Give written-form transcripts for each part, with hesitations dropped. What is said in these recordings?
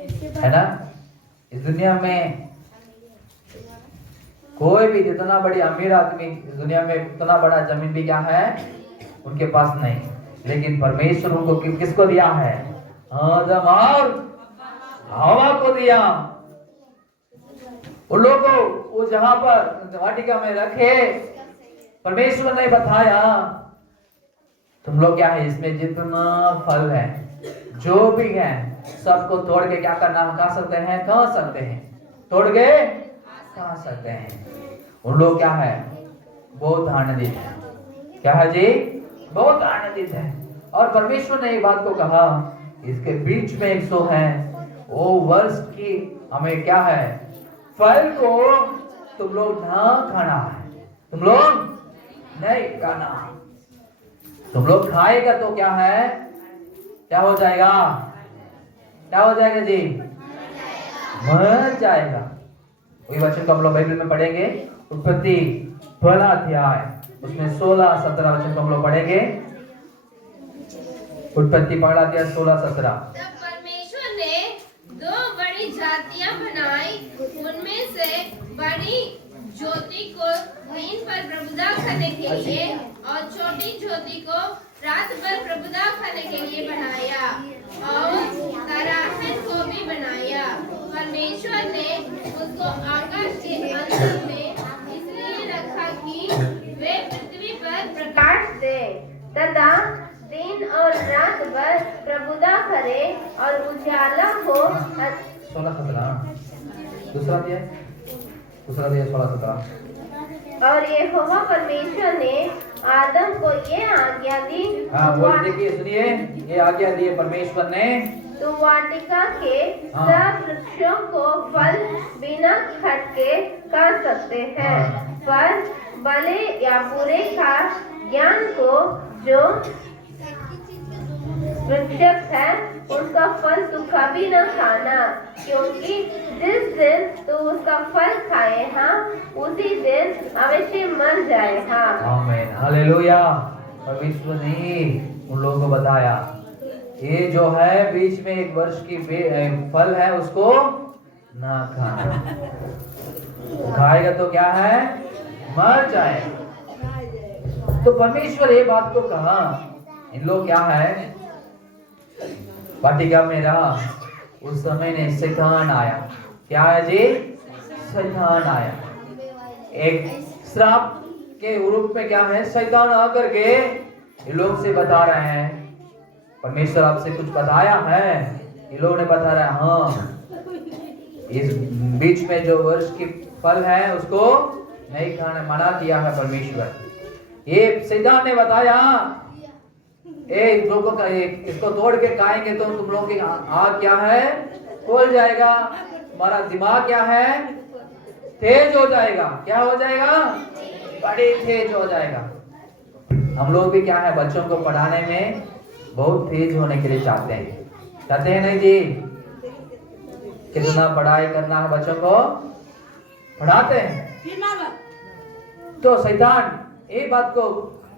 है ना। इस दुनिया में कोई भी जितना बड़ी अमीर आदमी इस दुनिया में उतना बड़ा जमीन भी क्या है उनके पास नहीं, लेकिन परमेश्वर उनको किसको दिया है? आदम और हवा को दिया। उन लोगों को वो जहां पर वाटिका में रखे, परमेश्वर ने बताया तुम लोग क्या है, इसमें जितना फल है जो भी है सबको तोड़ के क्या करना खा सकते हैं, खा सकते हैं, तोड़ के खा सकते हैं। उन लोग क्या है बहुत आनंदित है। क्या है जी? बहुत आनंदित है। और परमेश्वर ने ये बात को कहा इसके बीच में एक सो है वो वर्ष की हमें क्या है फल को तुम लोग ना खाना है, तुम लोग नहीं खाना। तुम लोग खाएगा तो क्या है, क्या हो जाएगा, क्या हो जाएगा जी? मर जाएगा। वही वचन को हम लोग बाइबल में पढ़ेंगे, उत्पत्ति पहला अध्याय उसमें 16-17 वचन को हम लोग पढ़ेंगे। उत्पत्ति पहला अध्याय 16-17। तब परमेश्वर ने दो बड़ी जातियां बनाई, उनमें से बड़ी ज्योति को दिन पर प्रभुता करने के लिए और छोटी ज्योति को रात भर प्रभुता करने के लिए बनाया, और तारागण को भी बनाया। परमेश्वर ने उसको आकाश के अंत में इसलिए रखा कि वे पृथ्वी पर प्रकाश दे तथा दिन और रात भर प्रभुता करे और उजाला हो। 16-17 दूसरा अध्याय 16-17। और यहोवा परमेश्वर ने आदम को ये आज्ञा दी। हाँ बोल देखिए, सुनिए, ये आज्ञा दी परमेश्वर ने, तो वाटिका के सब वृक्षों को फल बिना खटके खा सकते हैं, पर भले या बुरे का ज्ञान को जो वृक्ष है उसका फल तू कभी न खाना, क्योंकि जिस दिन तू उसका फल खाएगा उसी दिन अवश्य मर जाएगा। आमीन, हालेलुया। परमेश्वर ने उन लोगों को बताया ये जो है बीच में एक वर्ष की फल है उसको ना खाना, खाएगा तो क्या है, मर जाएगा। तो परमेश्वर ये बात को कहा, इन लोग क्या है वाटिका में रहा, उस समय ने शैतान आया। क्या है जी? शैतान आया। एक श्राप के रूप में क्या है, शैतान आकर के ये लोग से बता रहे हैं परमेश्वर आपसे कुछ बताया है। ये लोग ने बता रहा है हाँ, इस बीच में जो वर्ष की फल है उसको नहीं खाने मना किया है परमेश्वर। ये शैतान ने बताया लोगों का इसको तोड़ के खाएंगे तो तुम लोग की आग क्या है, खोल जाएगा, तुम्हारा दिमाग क्या है, तेज हो जाएगा। क्या हो जाएगा? बड़ी तेज हो जाएगा। हम लोग भी क्या है बच्चों को पढ़ाने में बहुत तेज होने के लिए चाहते हैं नहीं जी? कितना पढ़ाई करना है बच्चों को पढ़ाते हैं। तो शैतान ये बात को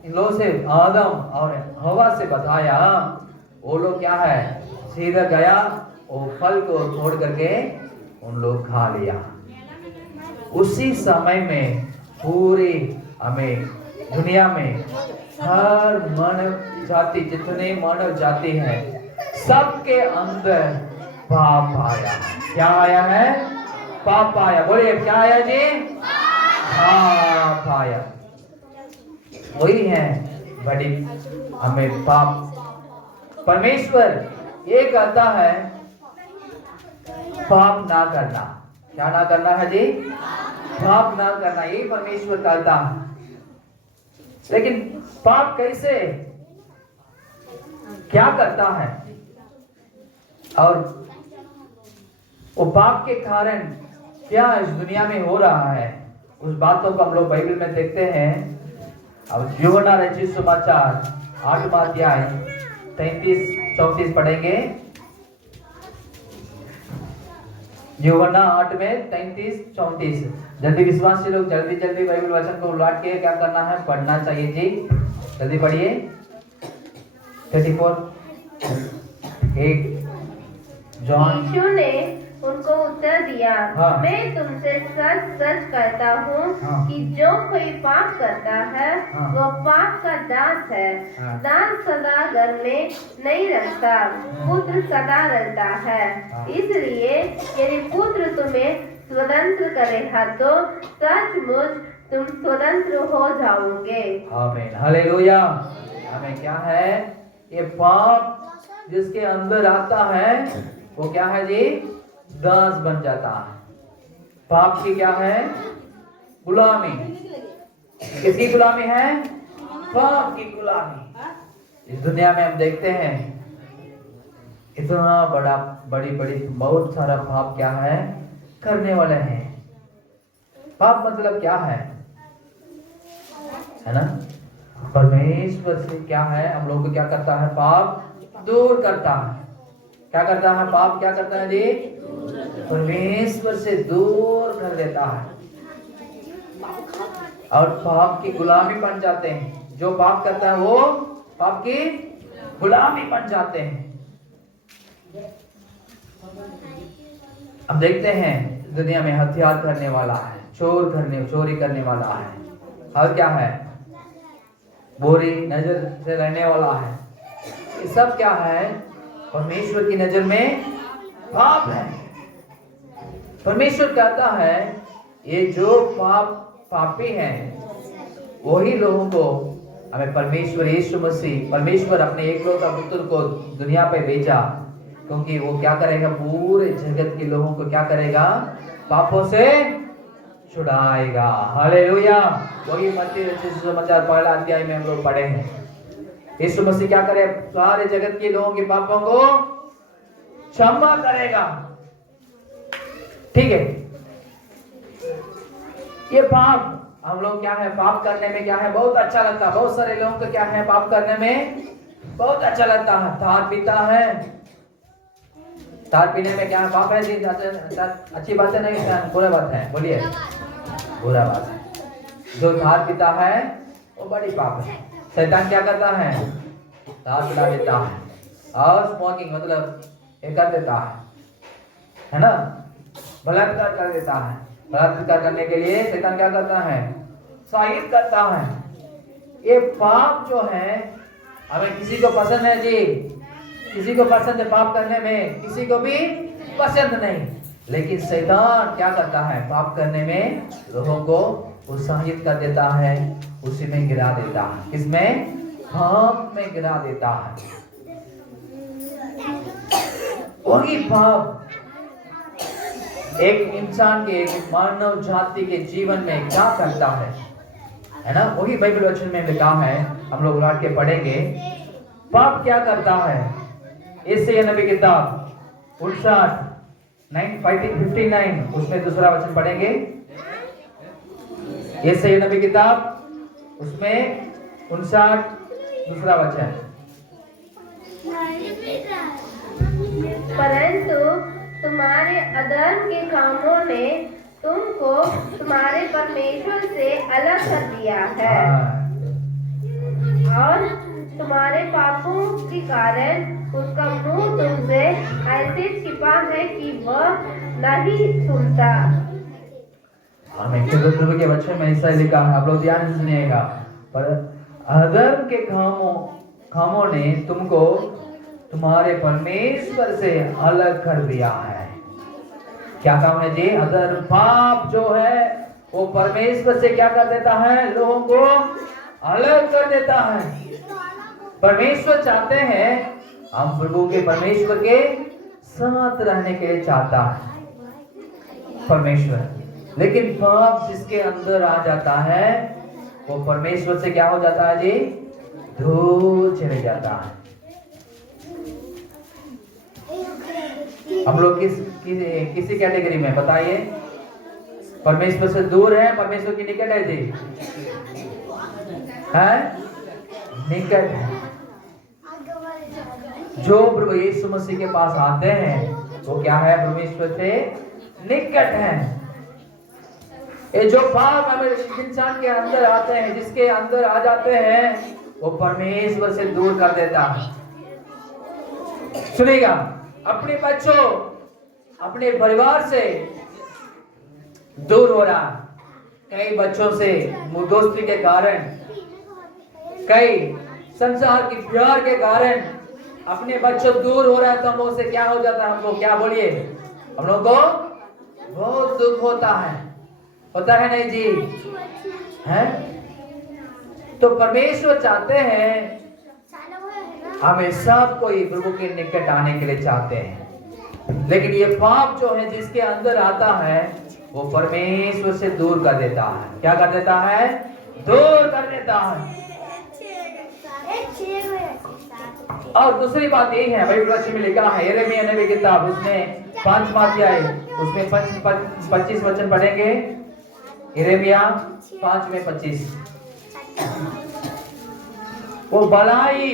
इन लोगों से आदम और हवा से बताया, वो लोग क्या है सीधा गया वो फल को तोड़ करके उन लोग खा लिया। उसी समय में पूरी हमें दुनिया में हर मानव जाति, जितने मानव जाति हैं सबके अंदर पाप आया। क्या आया है? पाप आया। बोलिए क्या आया जी? पाप आया। वही है बड़ी हमें पाप। परमेश्वर ये कहता है पाप ना करना। क्या ना करना है जी? पाप ना करना, ये परमेश्वर कहता है। लेकिन पाप कैसे, क्या करता है, और वो पाप के कारण क्या इस दुनिया में हो रहा है, उस बातों को हम लोग बाइबल में देखते हैं। अब यूहन्ना रचित सुसमाचार 8वां अध्याय 33-34 पढ़ेंगे। यूहन्ना 8 में 33-34। जल्दी विश्वासी लोग जल्दी बाइबल वचन को उलट के क्या करना है, पढ़ना चाहिए जी। जल्दी पढ़िए। 34 1 जॉन यीशु ने उनको उत्तर दिया, हाँ। मैं तुमसे सच सच कहता हूँ हाँ। कि जो कोई पाप करता है हाँ। वो पाप का दास है। हाँ। दास सदा घर में नहीं रहता, पुत्र सदा रहता है। हाँ। इसलिए यदि पुत्र तुम्हें स्वतंत्र करेगा तो सचमुच तुम स्वतंत्र हो जाओगे। आमीन, हालेलुया। हमें क्या है, ये पाप जिसके अंदर आता है वो क्या है जी, दास बन जाता है। पाप की क्या है, गुलामी। किसकी गुलामी है, पाप की गुलामी। इस दुनिया में हम देखते हैं इतना बड़ी बड़ी बहुत सारा पाप क्या है करने वाले हैं। पाप मतलब क्या है ना, परमेश्वर से क्या है, हम लोग को क्या करता है, पाप दूर करता है। क्या करता है पाप, क्या करता है जी, परमेश्वर से दूर कर देता है और पाप की गुलामी बन जाते हैं। जो पाप करता है वो पाप की गुलामी बन जाते हैं। हम देखते हैं दुनिया में हथियार करने वाला है, चोरी करने वाला है, और क्या है, बुरी नजर से रहने वाला है। ये सब क्या है, परमेश्वर की नजर में पाप है। परमेश्वर कहता है ये जो पापी हैं वही लोगों को हमें परमेश्वर यीशु मसीह, परमेश्वर अपने एकलौता पुत्र को दुनिया पे भेजा, क्योंकि वो क्या करेगा, पूरे जगत के लोगों को क्या करेगा, पापों से छुड़ाएगा। हालेलुया। वही मत्ती सुसमाचार पहला अध्याय में हम लोग पढ़े हैं। यीशु मसीह क्या करे, सारे जगत के लोगों के पापों को क्षमा करेगा। ठीक है, ये पाप हम लोग क्या है, पाप करने में क्या है, बहुत अच्छा लगता है। बहुत सारे लोगों को क्या है, पाप करने में बहुत अच्छा लगता है। तार पीता है, तार पीने में क्या है, पाप है जी, अच्छी बात है नहीं, बुरा बात है, बोलिए, बुरा बात है। जो तार पीता है वो बड़ी पाप है। शैतान क्या करता है, तार पिला देता है और स्मोकिंग मतलब ये कर देता है ना, बलात्कार कर देता है। बलात्कार करने के लिए शैतान क्या करता है, साहित्य करता है। ये पाप जो है, हमें किसी को पसंद है जी, किसी को पसंद है पाप करने में, किसी को भी पसंद नहीं। लेकिन शैतान क्या करता है, पाप करने में लोगों को उत्साहित कर देता है, उसी में गिरा देता है। किसमें, पाप में गिरा देता है। वही पाप एक इंसान के, एक मानव जाति के जीवन में क्या करता है ना, वही बाइबल वचन में लिखा है, हम लोग उलट के पढ़ेंगे। पाप क्या करता है, इससे नबी किताब 59 उसमें दूसरा वचन पढ़ेंगे। इससे नबी किताब उसमें 59 दूसरा वचन। परंतु तुम्हारे अधर्म के कामों ने तुमको तुम्हारे परमेश्वर से अलग कर दिया है और तुम्हारे पापों के कारण उसका मुंह तुमसे ऐसे छिपा है कि वह नहीं सुनता। हमें प्रभु के वचन में ऐसा लिखा है, आप लोग ध्यान से सुनिएगा। पर अधर्म के कामों ने तुमको तुम्हारे परमेश्वर से अलग कर दिया है। क्या काम है जी, अधर्म पाप जो है वो परमेश्वर से क्या कर देता है, लोगों को अलग कर देता है। परमेश्वर चाहते हैं हम प्रभु के, परमेश्वर के साथ रहने के लिए चाहता है परमेश्वर, लेकिन पाप जिसके अंदर आ जाता है वो परमेश्वर से क्या हो जाता है जी, दूर चले जाता है। हम लोग किसी कैटेगरी में बताइए, परमेश्वर से दूर है, परमेश्वर की निकट है जी, है निकट है। जो प्रभु यीशु मसीह के पास आते हैं वो क्या है, परमेश्वर से निकट है। ये जो पाप हमें इंसान के अंदर आते हैं, जिसके अंदर आ जाते हैं, वो परमेश्वर से दूर कर देता है। सुनिएगा, अपने बच्चों, अपने परिवार से दूर हो रहा। कई बच्चों से मुंह दोस्ती के कारण, कई संसार की प्यार के कारण अपने बच्चों दूर हो रहा है। तो हम लोग से क्या हो जाता है? हमको क्या बोलिए, हम लोग को बहुत दुख होता है नहीं जी? है तो परमेश्वर चाहते हैं हमें सब कोई प्रभु के निकट आने के लिए चाहते हैं, लेकिन ये पाप जो है जिसके अंदर आता है वो परमेश्वर से दूर कर देता है। क्या कर देता है? दूर कर देता है। और दूसरी बात यही है, बाइबल में लिखा है यिर्मयाह नबी की किताब, उसमें 5वां अध्याय, उसमें 25 वचन पढ़ेंगे। यिर्मयाह 5:25। वो भलाई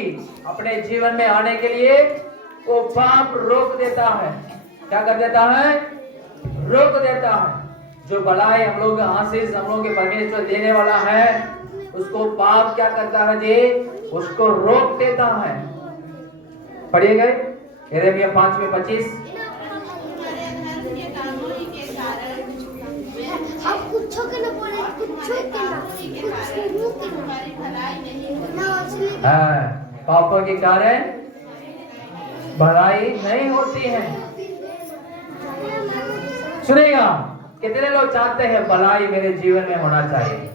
अपने जीवन में आने के लिए वो पाप रोक देता है। क्या कर देता है? रोक देता है। जो भलाई हम लोग आशीष हम लोग के परमेश्वर देने वाला है, उसको पाप क्या करता है जी? उसको रोक देता है। पढ़िए गए यिर्मयाह 5:25। पापों के कारण भलाई नहीं होती है। सुनेगा, कितने लोग चाहते हैं भलाई मेरे जीवन में होना चाहिए?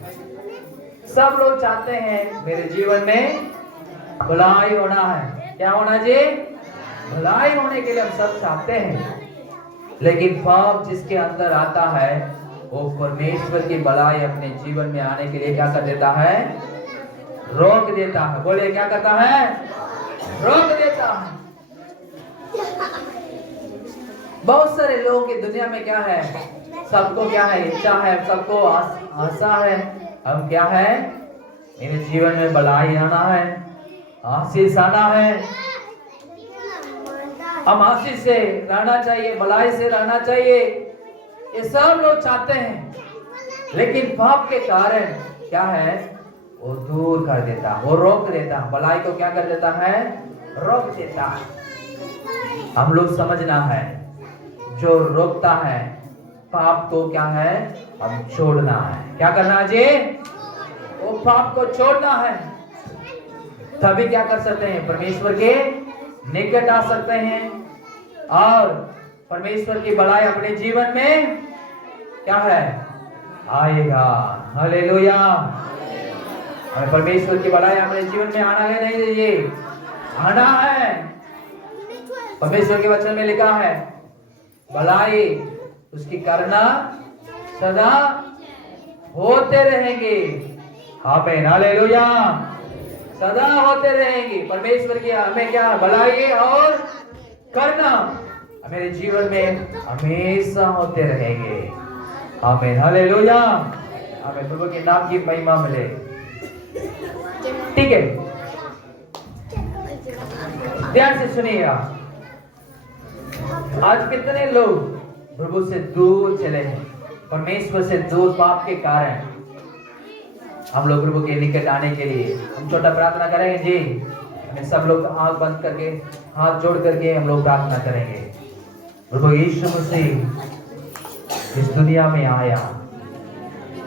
सब लोग चाहते हैं मेरे जीवन में भलाई होना है। क्या होना जी? भलाई होने के लिए हम सब चाहते हैं, लेकिन पाप जिसके अंदर आता है वो परमेश्वर की भलाई अपने जीवन में आने के लिए क्या कर देता है? रोक देता है। बोले क्या करता है? रोक देता है। बहुत सारे लोगों की दुनिया में क्या है? सबको क्या है? इच्छा है, सबको आशा है। हम क्या है? मेरे जीवन में भलाई आना है, आशीष आना है, हम आशीष से रहना चाहिए, भलाई से रहना चाहिए। ये सब लोग चाहते हैं, लेकिन पाप के कारण क्या है? वो दूर कर देता, वो रोक देता, भलाई को क्या कर देता है? रोक देता। हम लोग समझना है, जो रोकता है पाप को क्या है? हम छोड़ना है। क्या करना है जी? वो पाप को छोड़ना है। तभी क्या कर सकते हैं? परमेश्वर के निकट आ सकते हैं और परमेश्वर की भलाई अपने जीवन में क्या है? आएगा। हालेलुया। हमें परमेश्वर की भलाई अपने जीवन में आना है, नहीं चाहिए, आना है। परमेश्वर के वचन में लिखा है भलाई उसकी करना सदा होते रहेंगे। आमीन। हालेलुया। सदा होते रहेंगे। परमेश्वर की हमें क्या? भलाई और करना मेरे जीवन में हमेशा होते रहेंगे। आमीन। हालेलुया। हमें प्रभु के नाम की महिमा मिले। ठीक है, ध्यान से सुनिएगा। आज कितने लोग प्रभु से दूर चले हैं, परमेश्वर से दूर पाप के कारण। हम लोग प्रभु के निकट आने के लिए हम छोटा प्रार्थना करेंगे जी। हमें सब लोग आंख बंद करके हाथ जोड़ करके हम लोग प्रार्थना करेंगे। प्रभु यीशु मसीह इस दुनिया में आया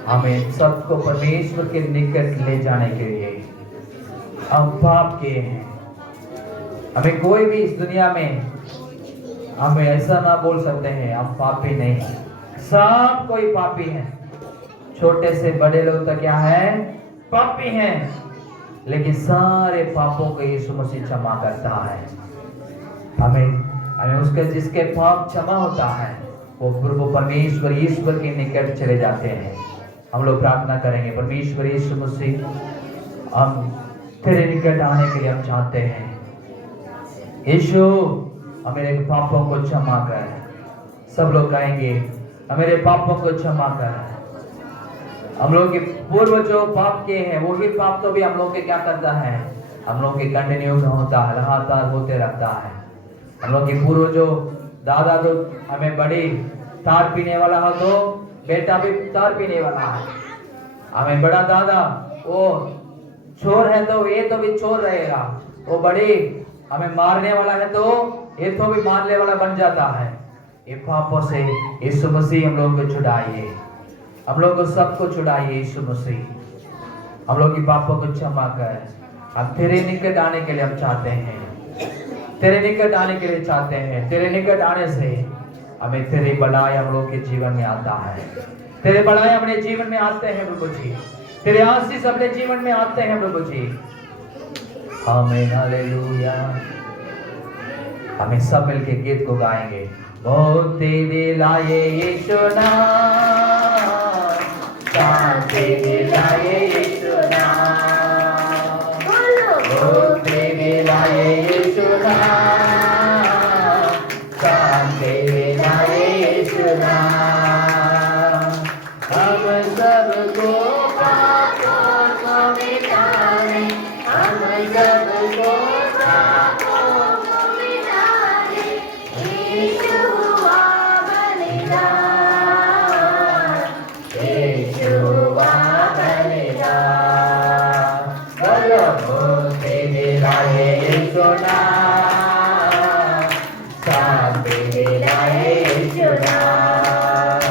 हमें सबको परमेश्वर के निकट ले जाने के लिए। हम पाप के हैं, हमें कोई भी इस दुनिया में हमें ऐसा ना बोल सकते हैं हम पापी नहीं। सब कोई पापी है, छोटे से बड़े लोग तक क्या है? पापी हैं। लेकिन सारे पापों को यीशु मसीह क्षमा करता है। हमें उसके जिसके पाप क्षमा होता है वो प्रभु परमेश्वर ईश्वर के निकट चले जाते हैं। हम लोग प्रार्थना करेंगे। परमेश्वर यीशु मसीह, हम तेरे निकट आने के लिए हम चाहते हैं। यीशु, हमारे पापों को क्षमा कर। सब लोग कहेंगे हमारे पापों को क्षमा कर। हम लोग के पूर्व जो पाप के हैं वो भी पाप तो भी हम लोग के क्या करता है? हम लोग के कंटिन्यू होता है, लगातार होते रहता है। हम लोग के पूर्व जो दादा तो हमें बड़ी तार पीने वाला हो तो बेटा भी तार पीने वाला है। हमें बड़ा दादा वो चोर है तो ये तो भी चोर रहेगा। वो बड़ी हमें मारने वाला है तो ये तो भी मानने वाला बन जाता है। ये पापों से यीशु मसीह हम लोगों को छुड़ाइए, हम लोग को सबको छुड़ाइए यीशु मसीह। हम लोग की पापों को क्षमा कर, हम तेरे निकट आने के लिए हम चाहते हैं, तेरे निकट आने के लिए चाहते हैं। तेरे निकट आने से हमें तेरी बड़ाई हम लोग के जीवन में आता है, तेरे बड़ाई अपने जीवन में आते हैं प्रभु जी, तेरे आशीष अपने जीवन में आते हैं प्रभु जी। आमीन, हालेलुया। हमें सब मिलके गीत को गाएंगे। मुक्ति दिलाए यीशु नाम, शांति दिलाए यीशु नाम, मुक्ति दिलाए यीशु नाम, शांति दिलाए यीशु नाम। हम सबको पापों को मिटाने, हम सबको पापों को मिटाने, यीशु हुआ बलिदान, यीशु हुआ बलिदान। बोलो मुक्ति दिलाए यीशु नाम, शांति दिलाए यीशु नाम,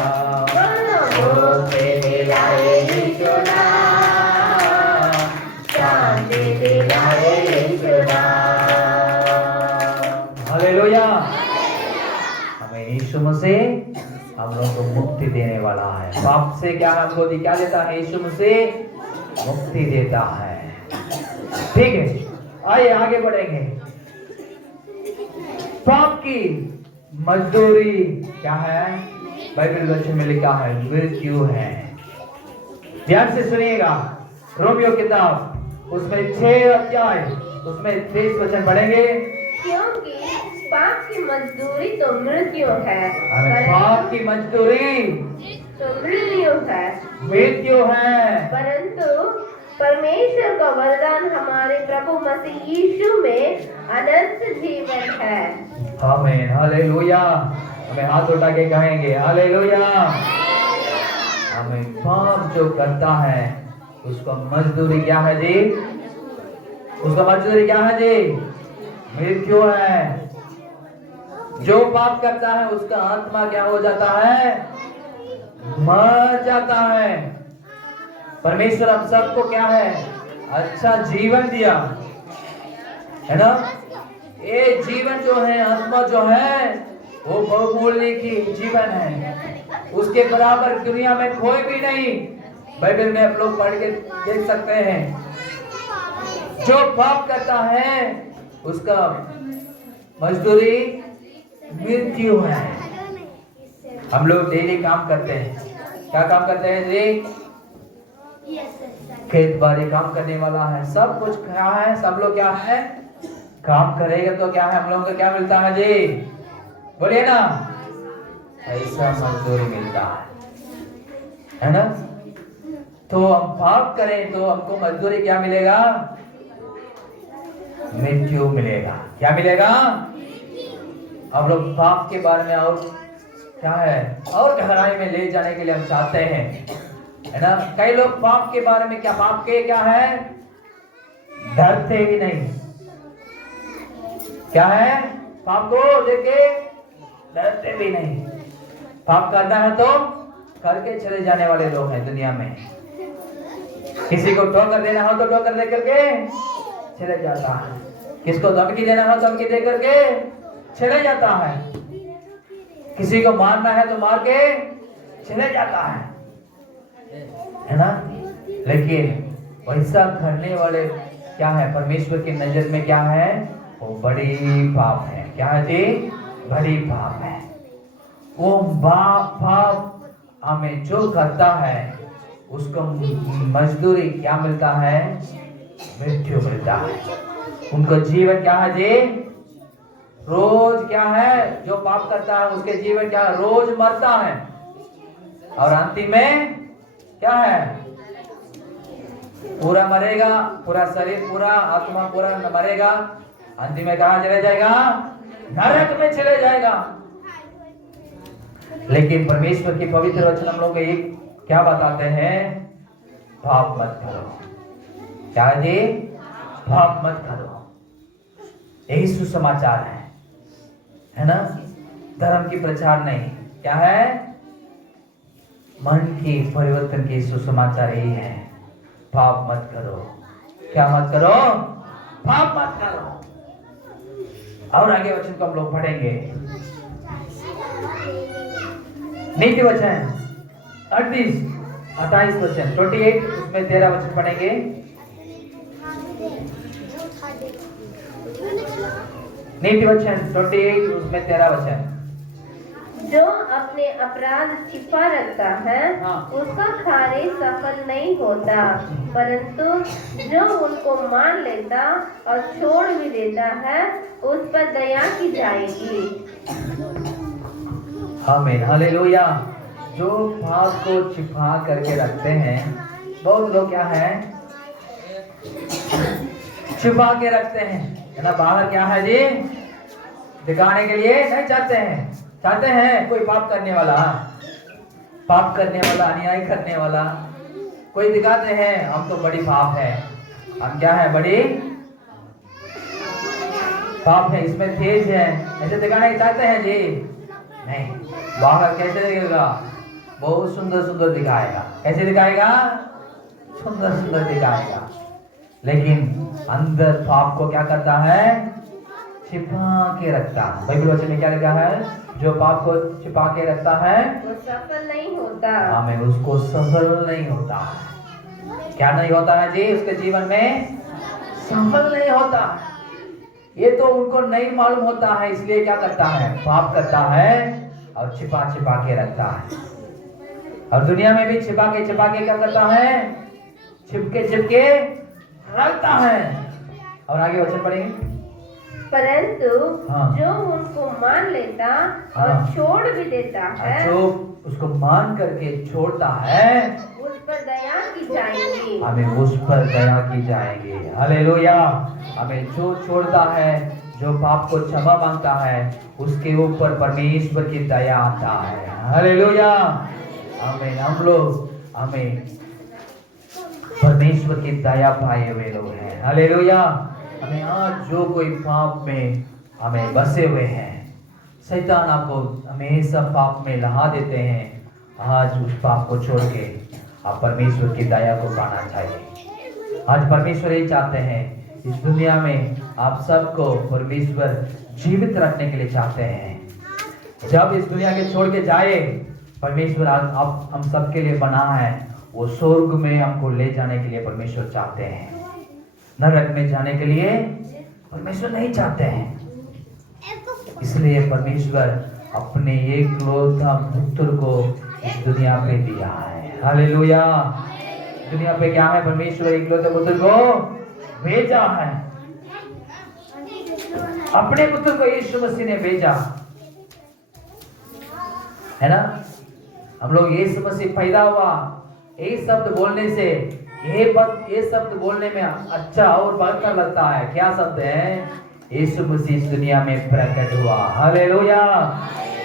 मुक्ति दिलाए यीशु नाम, शांति दिलाए यीशु नाम। हालेलुया। हमें यीशु मसीह हम लोग को मुक्ति देने वाला है। पाप से क्या हमको क्या देता है? यीशु मसीह मुक्ति देता है। ठीक है, आइए आगे बढ़ेंगे। पाप की मजदूरी क्या है? बाइबल वचन में लिखा है मृत्यु है। ध्यान से सुनिएगा, रोमियो किताब उसमें 6 अध्याय उसमें 23 वचन पढ़ेंगे। क्योंकि पाप की मजदूरी तो मृत्यु है, पाप की मजदूरी तो मृत्यु है, मृत्यु है, परंतु परमेश्वर का वरदान हमारे प्रभु मसीह यीशु में अनंत जीवन है। आमीन, हालेलुया। हमें हाथ उठा के कहेंगे हालेलुया। हमें पाप जो करता है उसका मजदूरी क्या है जी? उसका मजदूरी क्या है जी? मृत्यु है। जो पाप करता है उसका आत्मा क्या हो जाता है? मर जाता है। परमेश्वर हम सबको क्या है? अच्छा जीवन दिया है ना। ये जीवन जो है, आत्मा जो है, वो बहुमूल्य की जीवन है। उसके बराबर दुनिया में कोई भी नहीं। बाइबल में आप लोग पढ़ के देख सकते हैं। जो पाप करता है उसका मजदूरी मृत्यु है। हम लोग डेली काम करते हैं। क्या काम करते हैं जी? खेत बाड़ी काम करने वाला है। सब कुछ क्या है? सब लोग क्या है? काम करेगा तो क्या है? हम लोगों को क्या मिलता है जी? बोलिए ना, ऐसा मजदूरी मिलता है ना। तो हम पाप करें तो हमको मजदूरी क्या मिलेगा? मृत्यु मिलेगा। क्या मिलेगा? हम लोग पाप के बारे में और क्या है, और गहराई में ले जाने के लिए हम चाहते हैं, है ना। कई लोग पाप के बारे में पाप के क्या है? डरते ही नहीं। क्या है? पाप को देख के डरते भी नहीं। पाप करना है तो करके चले जाने वाले लोग हैं दुनिया में। किसी को ठोकर देना हो तो ठोकर दे करके चले जाता है। किसको धमकी देना हो धमकी दे करके चले जाता है। किसी को मारना है तो मार के चले जाता है ना। लेकिन वैसा करने वाले क्या है? परमेश्वर की नजर में क्या है? वो बड़ी पाप है। क्या है जी? बड़ी पाप है। वो पाप हमें जो करता है उसको मजदूरी क्या मिलता है? मृत्यु मिलता है। उनको जीवन क्या है जी? रोज क्या है? जो पाप करता है उसके जीवन क्या है? रोज मरता है। और अंतिम में क्या है? पूरा मरेगा, पूरा शरीर, पूरा आत्मा पूरा मरेगा। अंतिम में कहां चले जाएगा? नरक में चले जाएगा। लेकिन परमेश्वर की पवित्र वचन हम लोग को एक क्या बताते हैं? पाप मत करो। क्या जी? पाप मत करो। यही सुसमाचार है। है ना? धर्म की प्रचार नहीं, क्या है? मन की परिवर्तन की सुसमाचार यही है, पाप मत करो। क्या मत करो? पाप मत करो। और आगे वचन को हम लोग पढ़ेंगे। नीति वचन 28 वचन 28, उसमें 13 वचन पढ़ेंगे। नीति वचन 28, उसमें 13 वचन। जो अपने अपराध छिपा रखता है उसका कार्य सफल नहीं होता, परंतु जो उनको मान लेता और छोड़ भी देता है उस पर दया की जाएगी। आमीन, हालेलुया। जो पाप को छिपा करके रखते हैं, बहुत लोग क्या है? छिपा के रखते हैं, है ना? बाहर क्या है जी? दिखाने के लिए नहीं चाहते हैं कोई पाप करने वाला, अन्याय करने वाला कोई दिखाते हैं हम तो बड़ी पाप है, हम क्या है? बड़ी पाप है, इसमें तेज है, ऐसे दिखाने के चाहते हैं जी। नहीं, बाहर कैसे दिखेगा? बहुत सुंदर दिखाएगा। कैसे दिखाएगा? सुंदर दिखाएगा, लेकिन अंदर पाप को क्या करता है? छिपा के रखता है। बाइबल वचन में क्या लिखा है? जो पाप को छिपा के रखता है वो सफल नहीं होता। आमीन, उसको सफल नहीं होता। क्या नहीं होता है जी? उसके जीवन में सफल नहीं होता। ये तो उनको नहीं मालूम होता है, इसलिए क्या करता है? पाप करता है और छिपा के रखता है। और दुनिया में भी छिपा के क्या करता है? छिपके रखता है। और आगे वचन पढ़ेंगे। परंतु जो उनको मान लेता और छोड़ भी देता है, जो उसको मान करके छोड़ता है उस पर दया की जाएगी। हमें उस पर दया की जाएगी। हालेलुया। हमें जो छोड़ता है, जो पाप को क्षमा मांगता है, उसके ऊपर परमेश्वर की दया आता है। हालेलुया। आमीन। हम लोग हमें परमेश्वर की दया पाए हुए लोग हैं। हालेलुया। हमें आज जो कोई पाप में हमें बसे हुए हैं, शैतान आपको हमेशा पाप में लहा देते हैं। आज उस पाप को छोड़ के आप परमेश्वर की दया को पाना चाहिए। आज परमेश्वर ये चाहते हैं, इस दुनिया में आप सबको परमेश्वर जीवित रखने के लिए चाहते हैं। जब इस दुनिया के छोड़ के जाए, परमेश्वर आप हम सबके लिए बना है, वो स्वर्ग में हमको ले जाने के लिए परमेश्वर चाहते हैं। नरक में जाने के लिए परमेश्वर नहीं चाहते हैं। इसलिए परमेश्वर अपने एकलौता पुत्र को इस दुनिया पे दिया है। हालेलुया। दुनिया पे क्या है? परमेश्वर एकलौते पुत्र को भेजा है। अपने पुत्र को यीशु मसीह ने भेजा है ना? हम लोग यीशु मसीह पैदा हुआ, एक शब्द बोलने से ये शब्द बोलने में अच्छा और बढ़कर लगता है। क्या शब्द है? यीशु मसीह इस दुनिया में प्रकट हुआ। हालेलुया।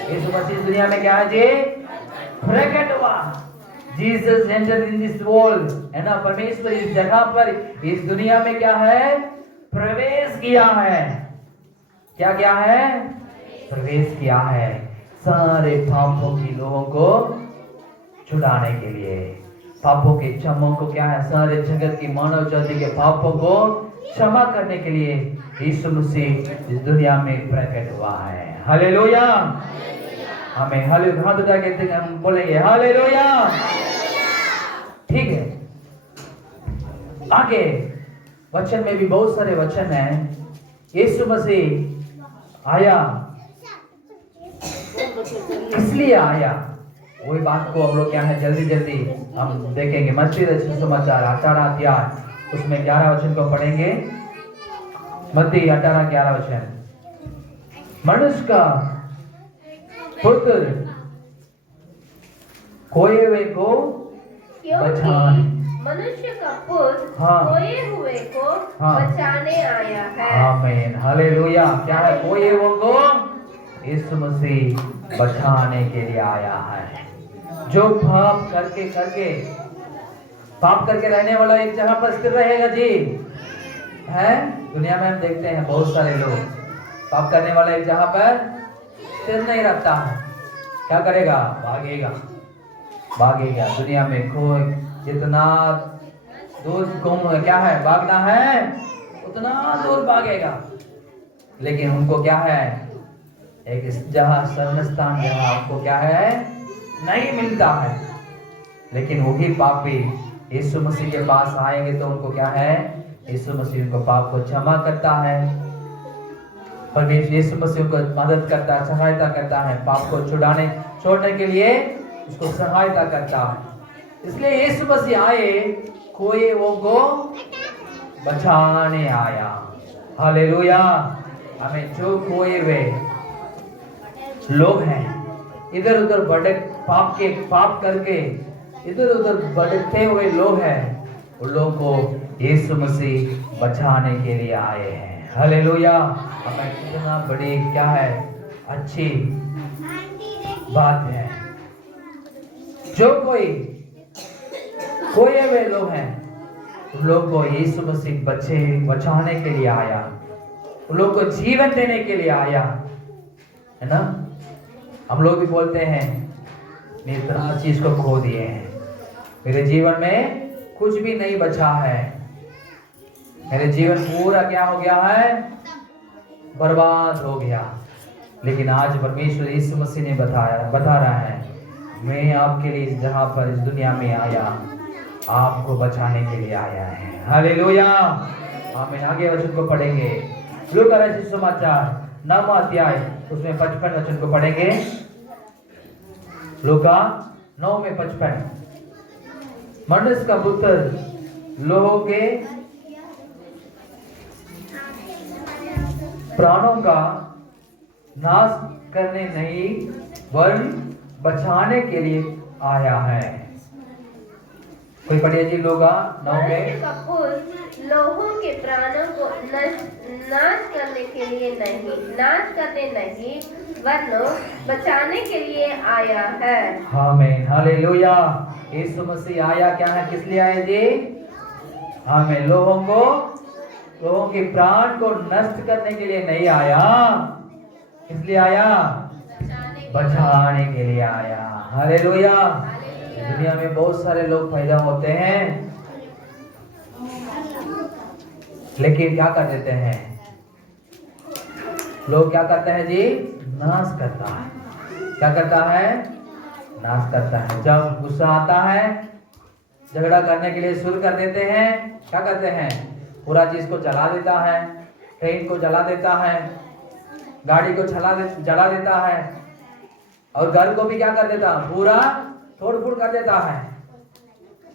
यीशु मसीह इस दुनिया में क्या है जी? प्रकट हुआ। Jesus entered in this world, है ना? परमेश्वर इस जगह पर, इस दुनिया में क्या है? प्रवेश किया है। क्या किया है? प्रवेश किया है। सारे पापों की लोगों को छुड़ाने के लिए, पापों के क्षमा को क्या है? सारे जगत की मानव जाति के पापों को क्षमा करने के लिए यीशु मसीह इस दुनिया में प्रकट हुआ है। हालेलुया। हमें हाथ उठा के हम बोलेंगे हालेलुया। ठीक है, आगे वचन में भी बहुत सारे वचन हैं। यीशु मसीह आया, इसलिए आया, वही बात को हम लोग क्या है जल्दी हम देखेंगे। मत्ती रचित समाचार 18 अध्याय उसमें 11 वचन को पढ़ेंगे। मत्ती 18:11 वचन। मनुष्य का पुत्र खोए हुए को बचाने, मनुष्य का पुत्र खोए हुए को बचाने आया है। आमीन, हालेलुया। क्या है? खोए हुए को यीशु मसीह बचाने के लिए आया है। जो पाप करके रहने वाला एक जगह पर स्थिर रहेगा जी, है? दुनिया में हम देखते हैं बहुत सारे लोग पाप करने वाले एक जगह पर स्थिर नहीं रखता है, क्या करेगा? भागेगा, भागेगा। दुनिया में कोई जितना दूर क्या है, भागना है उतना दूर भागेगा। लेकिन उनको क्या है, एक जहां शरण स्थान, जहां उनको क्या है, नहीं मिलता है। लेकिन वही पापी यीशु मसीह के पास आएंगे तो उनको क्या है, यीशु मसीह उनको पाप को क्षमा करता है। परमेश्वर यीशु मसीह उनको मदद करता है, सहायता करता है, पाप को छोड़ने के लिए उसको सहायता करता है। इसलिए यीशु मसीह आए, कोई वो को बचाने आया। हालेलुया। हमें जो कोई वे लोग हैं इधर उधर पाप करके इधर उधर भटकते हुए लोग हैं, उन लोगों को यीशु मसीह बचाने के लिए आए हैं। हालेलुया। हमें कितना बड़ी क्या है, अच्छी बात है। जो कोई वे लोग हैं, उन लोग को यीशु मसीह बचाने के लिए आया, उन लोग को जीवन देने के लिए आया, है ना। हम लोग भी बोलते हैं मैं इतना चीज को खो दिए हैं, मेरे जीवन में कुछ भी नहीं बचा है, मेरे जीवन पूरा क्या हो गया है, बर्बाद हो गया। लेकिन आज परमेश्वर यीशु मसीह ने बता रहा है, मैं आपके लिए जहां पर इस दुनिया में आया, आपको बचाने के लिए आया है। हालेलुया। हम आगे वचन को पढ़ेंगे, लूका रचित सुसमाचार 9वां अध्याय उसमें 55 वचन को पढ़ेंगे। लूका 9:55, मनुष्य का पुत्र लोगों के प्राणों का नाश करने नहीं वरन बचाने के लिए आया है। कोई पढ़िए जी। लूका 9 में, लोगों के प्राणों को नाश करने नहीं वरन बचाने के लिए आया है। आमीन। हालेलुया। यीशु मसीह आया क्या है, किस लिए आया जी? हमें लोगों के प्राण को नष्ट करने के लिए नहीं आया, इसलिए आया, बचाने के लिए आया। हालेलुया। दुनिया में बहुत सारे लोग पैदा होते हैं, लेकिन क्या कर देते हैं लोग, क्या करते हैं जी? नाश करता है। क्या करता है? नाश करता है। जब गुस्सा आता है, झगड़ा करने के लिए शुरू कर देते हैं, क्या करते हैं? पूरा चीज को जला देता है, ट्रेन को जला देता है, गाड़ी को जला देता है, और घर को भी क्या कर देता, पूरा तोड़ फोड़ कर देता है।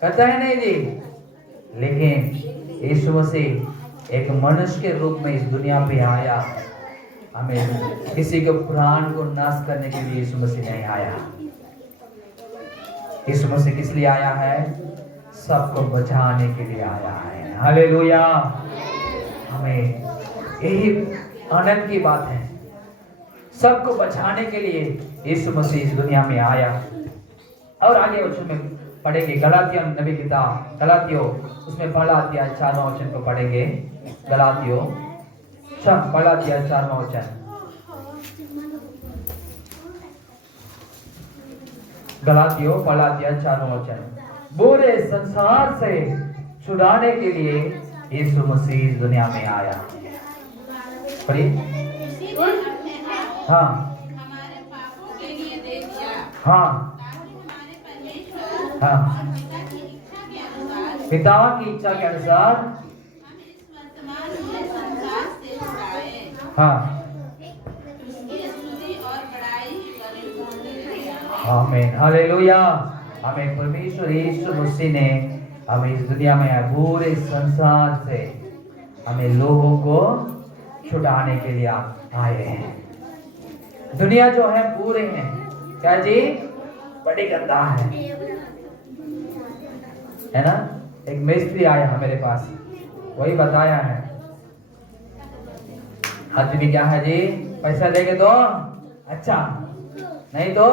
करता है नहीं जी? लेकिन यीशु मसीह एक मनुष्य के रूप में इस दुनिया पे आया, हमें किसी के प्राण को नाश करने के लिए यीशु मसीह नहीं आया। यीशु मसीह किस लिए आया है? सबको बचाने के लिए आया है। हालेलुया। हमें यही आनंद की बात है, सबको बचाने के लिए यीशु मसीह इस दुनिया में आया। और आगे वचन में पढ़ेंगे, गलातियों नबी किताब गलातियों उसमें पहला अध्याय 4वां वचन को पढ़ेंगे। गलातियों पहला अध्याय 4वां वचन, गलातियों पहला अध्याय 4वां वचन, बुरे संसार से छुड़ाने के लिए यीशु मसीह इस दुनिया में आया। पढ़िए। हाँ, हमारे पापों के लिए दे दिया। हाँ, हाँ, पिता की इच्छा के अनुसार हम इस वर्तमान में संसार से छुड़ाए। हाँ, इसकी स्तुति और बड़ाई करें। आमीन। हालेलुया। हमें परमेश्वर यीशु मसीह ने हमें इस दुनिया में पूरे संसार से हमें लोगों को छुड़ाने के लिए आए हैं। दुनिया जो है पूरे हैं क्या जी? बड़ी गंदा है ना। एक मिस्त्री आया हमारे पास, वही बताया है, आदमी क्या है जी? पैसा देंगे तो अच्छा, नहीं तो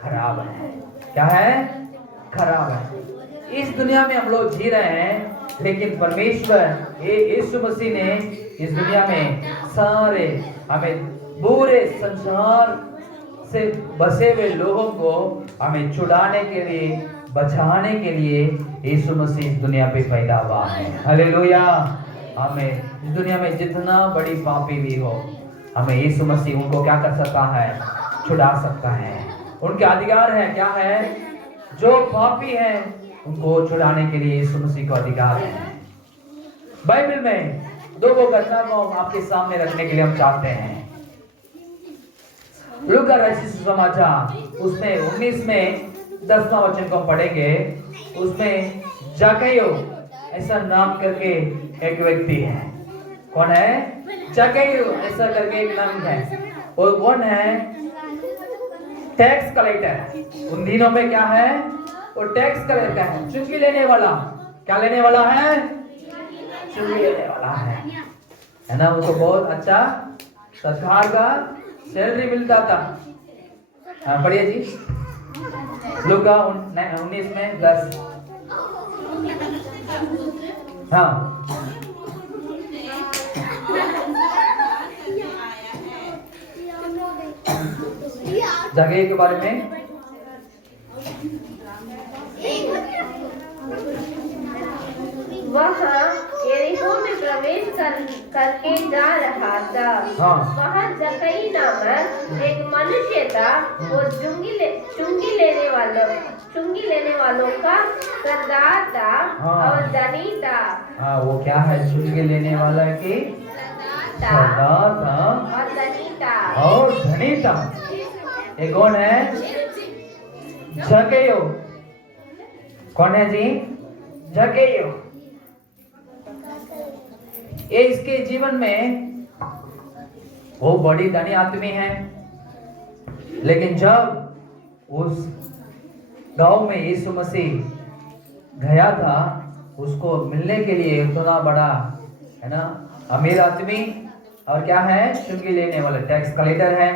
खराब है। क्या है? खराब है। इस दुनिया में हम लोग जी रहे हैं, लेकिन परमेश्वर यीशु मसीह ने इस दुनिया में सारे हमें बुरे संसार से बसे हुए लोगों को हमें छुड़ाने के लिए, बचाने के लिए यीशु मसीह इस दुनिया पे पैदा हुआ है। हालेलुया। हमें इस दुनिया में जितना बड़ी पापी भी हो, हमें यीशु मसीह उनको क्या कर सकता है? छुड़ा सकता है। उनके अधिकार है, क्या है? जो पापी है उनको छुड़ाने के लिए यीशु मसीह को अधिकार है। बाइबल में दो घटना को आपके सामने रखने के लिए हम चाहते हैं। लूका रचित सुसमाचार उसमें 19 में 10वां वचन को पढ़ेंगे। उसमें जक्कैयो ऐसा नाम करके एक व्यक्ति है। कौन है? जक्कैयो ऐसा करके एक नाम है। और कौन है? Tax collector. उन दिनों में क्या है? वो टैक्स कलेक्टर है, चुंगी लेने वाला। क्या लेने वाला है? चुंगी लेने वाला है ना। उनको बहुत अच्छा सरकार का सैलरी मिलता था। हाँ पढ़िए जी, लूका 19 में 10। हाँ जगह के बारे में वह यरीहो में प्रवेश करके जा रहा था। हाँ। वहाँ जक्कई नामक एक मनुष्य था। वो चुंगी लेने वालों का सरदार था। हाँ। और धनी था। हाँ वो क्या है? चुंगी लेने वाला की सरदार था और धनी था। और धनी था। ये कौन है? जक्कैयो। कौन है जी? जक्कैयो। ये इसके जीवन में वो बड़ी धनी आदमी है, लेकिन जब उस गांव में यीशु मसीह गया था, उसको मिलने के लिए इतना बड़ा है ना अमीर आदमी और क्या है? चुंगी लेने वाले टैक्स कलेक्टर है।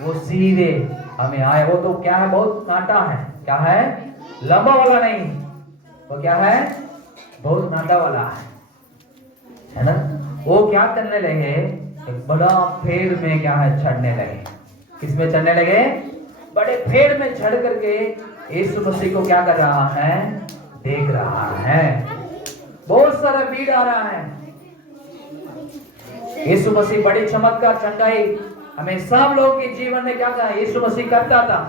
वो सीधे हमें आए। वो तो क्या है? बहुत नाटा है। क्या है? लंबा वाला नहीं, वो क्या है? बहुत नाटा वाला है ना। वो क्या करने लगे? एक बड़ा पेड़ में क्या है? चढ़ने लगे। किसमें चढ़ने लगे? बड़े पेड़ में चढ़ करके यीशु मसीह को क्या कर रहा है? देख रहा है। बहुत सारा भीड़ आ रहा है। यीशु मसीह बड़ी चमत्कार चंगाई हमें सब लोगों के जीवन में क्या था? यीशु मसीह करता था।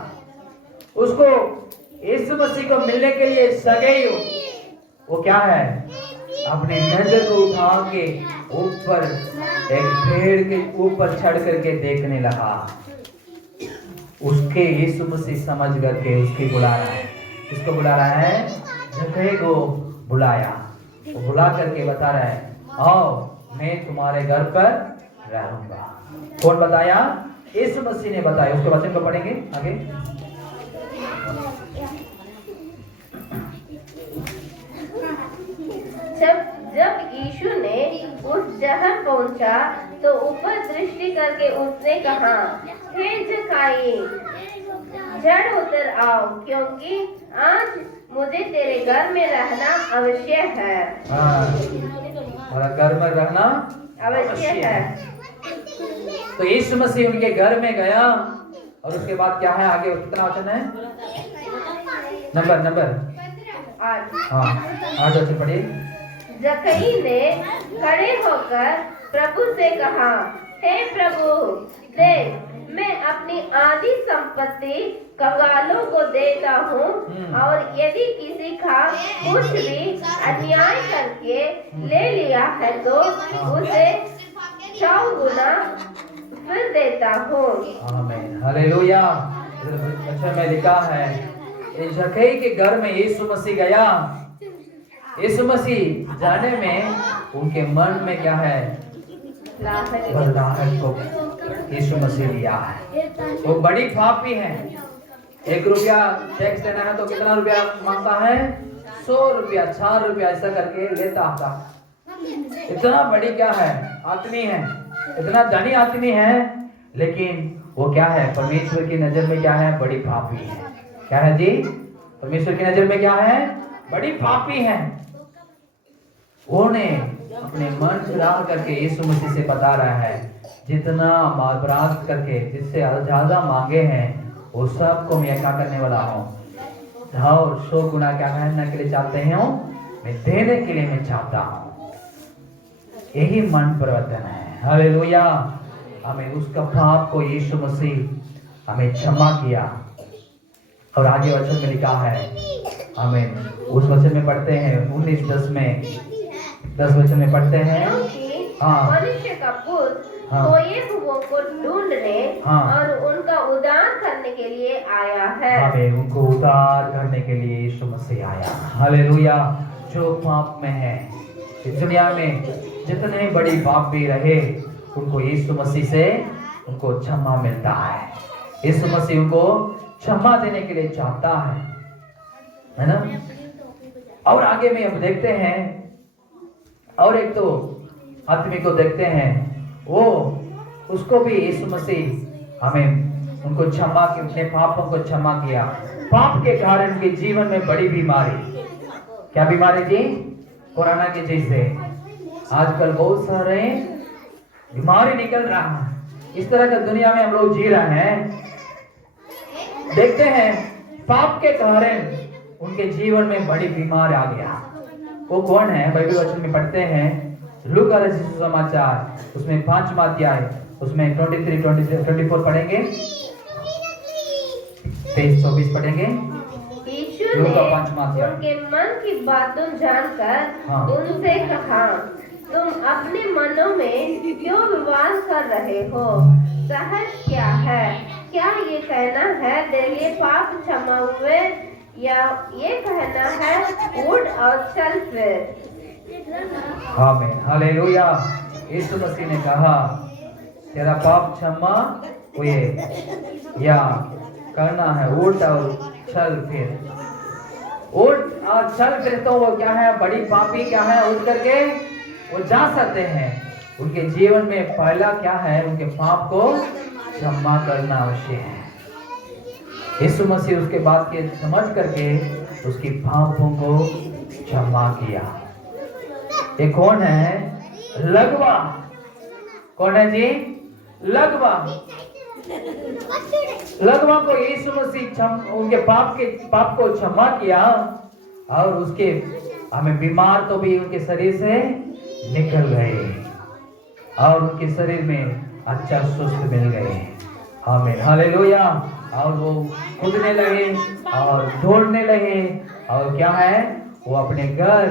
उसको यीशु मसीह को मिलने के लिए जक्कैयो वो क्या है? अपनी नजर को उठा के ऊपर एक पेड़ के ऊपर चढ़ करके देखने लगा। उसके यीशु मसीह समझ करके उसकी बुला रहा है। किसको बुला रहा है? जक्कैयो को बुलाया। वो बुला करके बता रहा है, आओ मैं तुम्हारे घर पर रहूंगा। कौन बताया? यीशु मसीह ने बताया। उसके वचन को पढ़ेंगे आगे। जब यीशु ने उस जगह पहुंचा तो ऊपर दृष्टि करके उसने कहा, हे जक्कई, जड़ उतर आओ, क्योंकि आज मुझे तेरे घर में रहना अवश्य है। हमारा घर में रहना अवश्य है। तो यीशु मसीह उनके घर में गया और उसके बाद क्या है? आगे कितना वचन है? नंबर 8। हाँ 8 वचन पढ़िए। जक्कई ने खड़े होकर प्रभु से कहा, हे प्रभु, देख मैं अपनी आधी संपत्ति कंगालों को देता हूँ, और यदि किसी का कुछ भी अन्याय करके ले लिया है तो उसे 100 गुना फिर देता हूँ। आमीन, हालेलुया। अच्छा में लिखा है, जक्कई के घर में यीशु मसीह गया। यीशु मसीह जाने में उनके मन में क्या है? बदलाहट को यीशु मसीह लिया है। वो बड़ी पापी है। 1 रुपया टैक्स लेना है तो कितना रुपया मांगता है? 100 रुपया, 4 रुपया ऐसा करके लेता था। इतना बड़ी क्या है? आदमी है, इतना धनी आदमी है, लेकिन वो क्या है? परमेश्वर की नजर में क्या है? बड़ी पापी है। क्या है जी? परमेश्वर की नजर में क्या है? बड़ी पापी है। उन्होंने अपने मन फिरा करके यीशु मसीह से बता रहा है, जितना अपराध करके जिससे ज्यादा मांगे हैं वो सबको मैं क्या करने वाला हूँ, 100 गुना क्या करने के लिए चाहते हैं, मैं देने के लिए मैं चाहता हूँ। यही मन परिवर्तन है। हालेलुया। हमें उसका पाप को यीशु मसीह हमें क्षमा किया। और आगे वचन में लिखा है, हमें उस वचन में पढ़ते हैं 19:10 में, 10 वचन में पढ़ते हैं, हाँ, मनुष्य का पुत्र हाँ, खोए हुओं को ढूंढने हाँ, और उनका उद्धार करने के लिए आया है। हमें उनको उद्धार करने के लिए यीशु मसीह आया। हालेलुया। जो पाप में है, इस दुनिया में जितने बड़ी पाप भी रहे, उनको यीशु मसीह से उनको क्षमा मिलता है। यीशु मसीह उनको क्षमा देने के लिए चाहता है ना। और आगे में हम देखते हैं, और एक तो आदमी को देखते हैं, वो उसको भी यीशु मसीह हमें उनको क्षमा की, अपने पापों को क्षमा किया। पाप के कारण उनके जीवन में बड़ी बीमारी, क्या बीमारी थी? कोरोना की चीज से आजकल बहुत सारे बीमारी निकल रहा है। इस तरह का दुनिया में हम लोग जी रहे हैं। देखते हैं पाप के कारण उनके जीवन में बड़ी बीमार आ गया। वो कौन है? बाइबल वचन में पढ़ते हैं, लूका रचित सुसमाचार उसमें 5वां अध्याय उसमें 23, 24 पढ़ेंगे, 23-24 पढ़ेंगे। यीशु लूका ने 5वां अध्याय। उनके मन की बातों जानकर हाँ। उनसे कहा, तुम अपने मनों में क्यों विवाद कर रहे हो? सहज क्या है? क्या ये कहना है तेरे लिए पाप क्षमा हुए, या ये कहना है उठ और चल फिर? आमीन, हालेलुया। यीशु मसीह ने कहा तेरा पाप क्षमा हुए, या करना है उठ और चल फिर। उठ और चल फिर तो वो क्या है? बड़ी पापी क्या है? उठ करके वो जा सकते हैं। उनके जीवन में पहला क्या है? उनके पाप को क्षमा करना आवश्यक है। यीशु मसीह उसके बात के समझ करके उसकी पापों को क्षमा किया। ये कौन है? लगवा। कौन है जी? लगवा। लगवा को यीशु मसीह उनके पाप को क्षमा किया, और उसके हमें बीमार तो भी उनके शरीर से निकल गए, और उनके शरीर में अच्छा स्वस्थ मिल गए। आमीन, हालेलुया। और वो कूदने लगे और दौड़ने लगे, और क्या है? वो अपने घर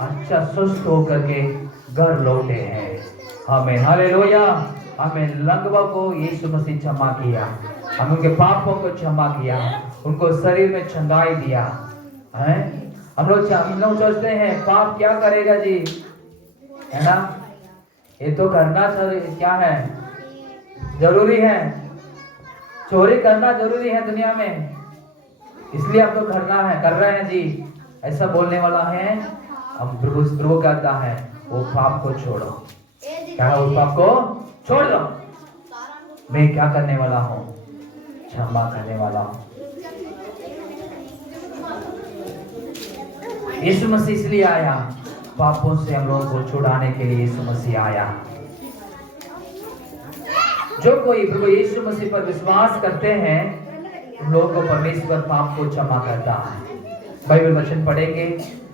अच्छा स्वस्थ होकर के घर लौटे हैं। आमीन, हालेलुया। हमें लगवा को यीशु मसीह क्षमा किया, हम उनके पापों को क्षमा किया, उनको शरीर में चंगाई दिया है। हम लोग सोचते हैं पाप क्या करेगा जी, है ना? ये तो करना क्या है? जरूरी है। चोरी करना जरूरी है दुनिया में, इसलिए हम लोग करना है, कर रहे हैं जी। ऐसा बोलने वाला है, हम प्रभु कहता है वो पाप को छोड़ो। क्या उस पाप को छोड़ दो। मैं क्या करने वाला हूँ? क्षमा करने वाला हूँ। यीशु मसीह इसलिए आया, पापों से हम लोगों को छुड़ाने के लिए यीशु मसीह आया। जो कोई प्रभु यीशु मसीह पर विश्वास करते हैं, उन लोगों को परमेश्वर पाप को क्षमा करता है। बाइबल वचन पढ़ेंगे,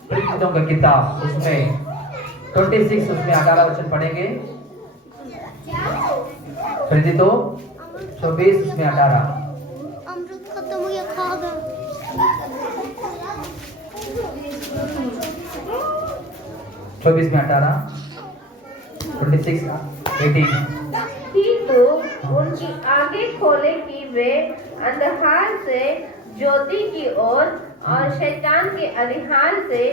प्रेरितों का किताब उसमें 26 उसमें 18 वचन पढ़ेंगे। प्रेरितों 24 उसमें 18। अमृत खत्म हो गया, खा गया। 24 में 18, 26, 18। तो उनकी आंखें खोले कि वे अंधकार से ज्योति की ओर और शैतान के अधिकार से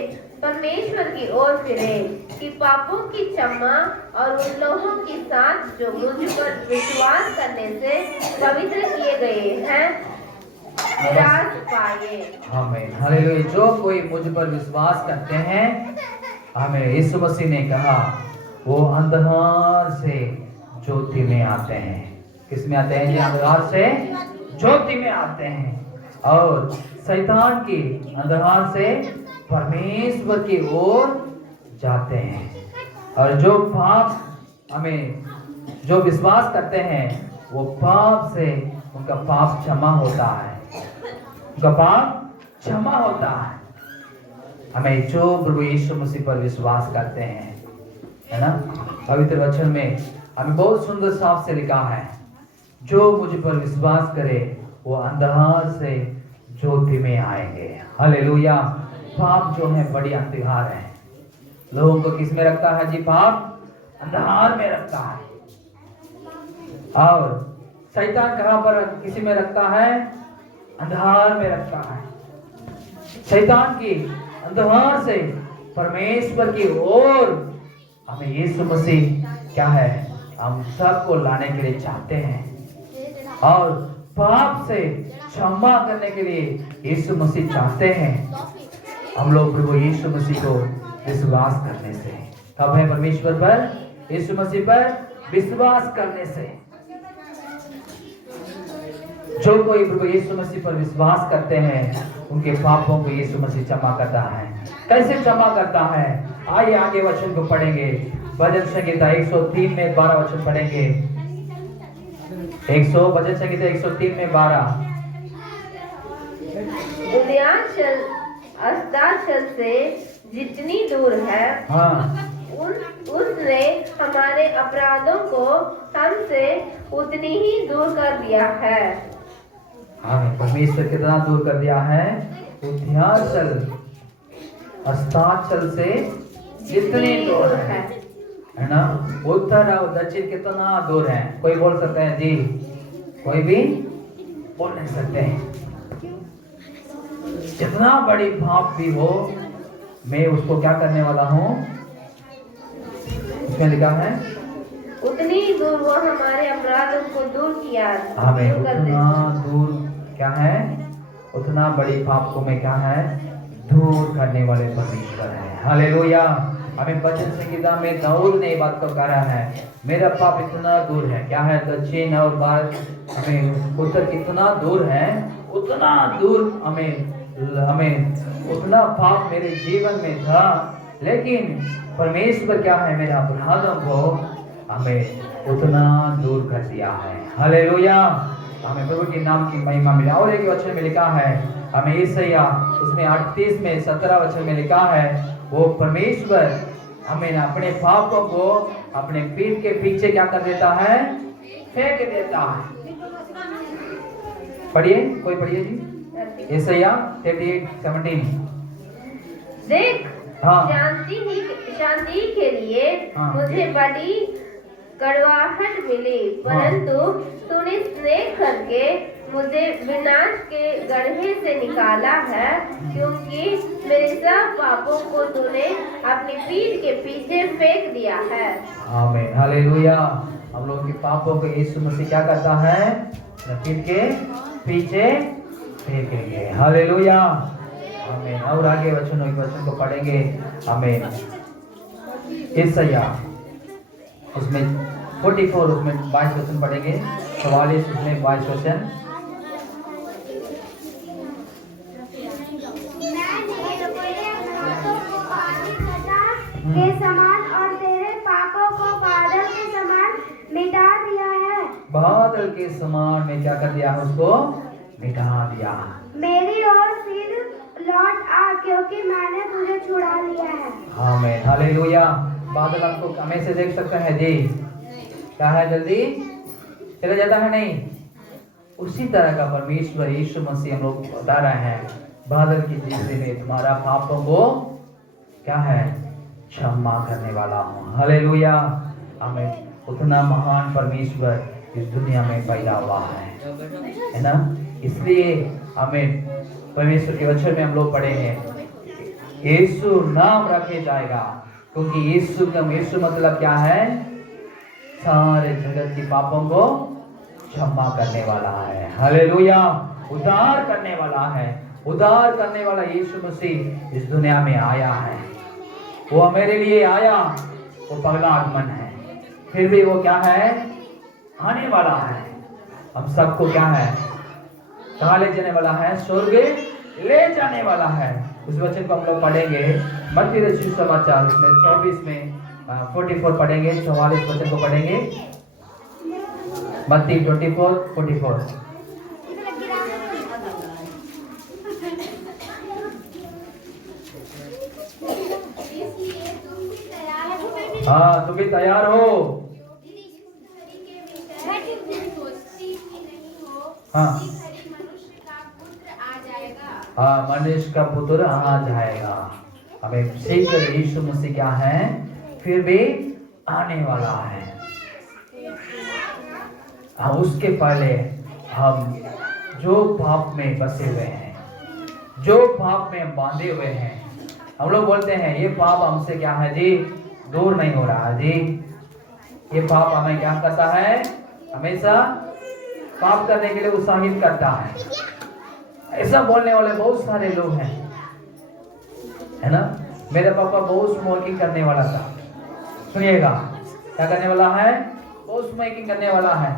परमेश्वर की ओर फिरे, कि पापों की क्षमा और उन लोगों के साथ जो मुझ पर विश्वास करने से पवित्र किए गए हैं विराज पाए। आमीन, हालेलुया। जो कोई मुझ पर विश्वास करते हैं, हमें यीशु मसीह ने कहा वो अंधकार से ज्योति में आते हैं। किस में आते हैं? अंधकार से ज्योति में आते हैं, और शैतान की अंधकार से परमेश्वर की ओर जाते हैं। और जो पाप हमें जो विश्वास करते हैं वो पाप से उनका पाप क्षमा होता है, उनका पाप क्षमा होता है। हमें जो प्रभु यीशु मसीह पर विश्वास करते हैं, है ना, पवित्र वचन में हमें बहुत सुंदर साफ से लिखा है, जो मुझ पर विश्वास करे वो अंधकार से ज्योति में आएंगे। हालेलुया। पाप जो है बड़ी अंधकार है, लोगों को किस में रखता है जी? पाप अंधकार में रखता है। और शैतान कहां पर किसी में रखता है? अंधकार में रखता है। शैतान की अंधकार से परमेश्वर की ओर हमें यीशु मसीह क्या है, हम सबको लाने के लिए चाहते हैं और पाप से क्षमा करने के लिए यीशु मसीह चाहते हैं। हम लोग प्रभु यीशु मसीह को विश्वास करने से, तब है परमेश्वर पर, यीशु मसीह पर विश्वास करने से। जो कोई प्रभु यीशु मसीह पर विश्वास करते हैं उनके पापों को यीशु मसीह क्षमा करता है। कैसे क्षमा करता है? आइए आगे वचन को पढ़ेंगे। भजन संहिता 103 में 12 वचन पढ़ेंगे। भजन संहिता 103 में 12। उदयाचल अस्ताचल से जितनी दूर है, हाँ, उसने हमारे अपराधों को हमसे उतनी ही दूर कर दिया है। हाँ, परमेश्वर कितना दूर कर दिया है? उदयाचल अस्ताचल से जितनी दूर है ना, उत्तर और दक्षिण कितना दूर है? कोई बोल सकते हैं जी? कोई भी बोल नहीं सकते हैं। जितना बड़ी पाप भी हो, मैं उसको क्या करने वाला हूँ? उसमें लिखा है उतनी दूर वो हमारे अपराधों को दूर किया। हमें उतना दूर क्या है? उतना बड़ी पाप को मैं क्या है? दूर करने वाले परमेश्वर है। हालेलुया। हमें भजन संहिता में दाऊद ने बात को कहा है, मेरा पाप इतना दूर है, क्या है? दक्षिण और हमें उत्तर कितना दूर है, उतना दूर हमें उतना पाप मेरे जीवन में था, लेकिन परमेश्वर क्या है? मेरे अपराधों को हमें उतना दूर कर दिया है। हालेलुया। हमें प्रभु के नाम की महिमा मिले। और एक वचन में लिखा है, हमें यशायाह उसमें 38 में 17 वचन में लिखा है, वो परमेश्वर हमें अपने पापों को अपने पीठ के पीछे क्या कर देता है? फेंक देता है। पढ़िए, कोई पढ़िए जी। यशायाह 38:17। देख, हाँ, शांति के लिए हाँ, मुझे बड़ी कड़वाहट मिली, परंतु तूने स्नेह करके मुझे विनाश के गड्ढे से निकाला है, क्योंकि मेरे सब पापों को तूने अपनी पीठ के पीछे फेंक दिया है। आमीन। हालेलुया। हम लोगों के पापों को यीशु मसीह क्या करता है? पीठ के पीछे फेंकेंगे। हालेलुया। आमीन। और आगे वचन को पढ़ेंगे। आमीन। यशायाह उसमें 44 उसमें 22 वचन पढ़ेंगे। 44 उसमें 22 वचन। के समान और तेरे पापों को बादल के समान मिटा दिया है। बादल के समान में क्या कर दिया? उसको मिटा दिया। मेरी ओर फिर लौट आ, क्योंकि मैंने तुझे छुड़ा लिया है। आमीन। हालेलुया। बादल आपको हमें से देख सकते हैं जी? क्या है? जल्दी चला जाता है नहीं? उसी तरह का परमेश्वर यीशु मसीह हम लोग बता रहे हैं, बादल की जिंदगी में तुम्हारा पापों को क्या है? क्षमा करने वाला हूँ। हालेलुया। हमें उतना महान परमेश्वर इस दुनिया में पैदा हुआ है ना? इसलिए हमें परमेश्वर के वचन में हम लोग पढ़े हैं, यीशु नाम रखे जाएगा, क्योंकि यीशु मतलब क्या है? सारे जगत की पापों को क्षमा करने वाला है। हालेलुया। उद्धार करने वाला है। उद्धार करने वाला यीशु मसीह इस दुनिया में आया है। वो मेरे लिए आया, वो पहला आगमन है, फिर भी वो क्या है? आने वाला है। हम सबको क्या है? कहाँ ले जाने वाला है? स्वर्ग ले जाने वाला है। उस वचन को हम लोग पढ़ेंगे मत्ती रचित समाचार उसमें 24 में 44 पढ़ेंगे, 44 वचन को पढ़ेंगे। मत्ती 24:44। हाँ, तुम भी तैयार हो। हाँ, हाँ, मनुष्य का पुत्र आ जाएगा। हमें शीघ्र यीशु मसीह क्या है, फिर भी आने वाला है। हाँ, उसके पहले हम जो पाप में बसे हुए हैं, जो पाप में बांधे हुए हैं, हम लोग बोलते हैं ये पाप हमसे क्या है जी, दूर नहीं हो रहा जी। ये पाप हमें क्या करता है, हमेशा पाप करने के लिए उत्साहित करता है। ऐसा बोलने वाले बहुत सारे लोग हैं, है ना। मेरा पापा बहुत स्मोकिंग करने वाला था। सुनिएगा, क्या करने वाला है, बहुत स्मोकिंग करने वाला है,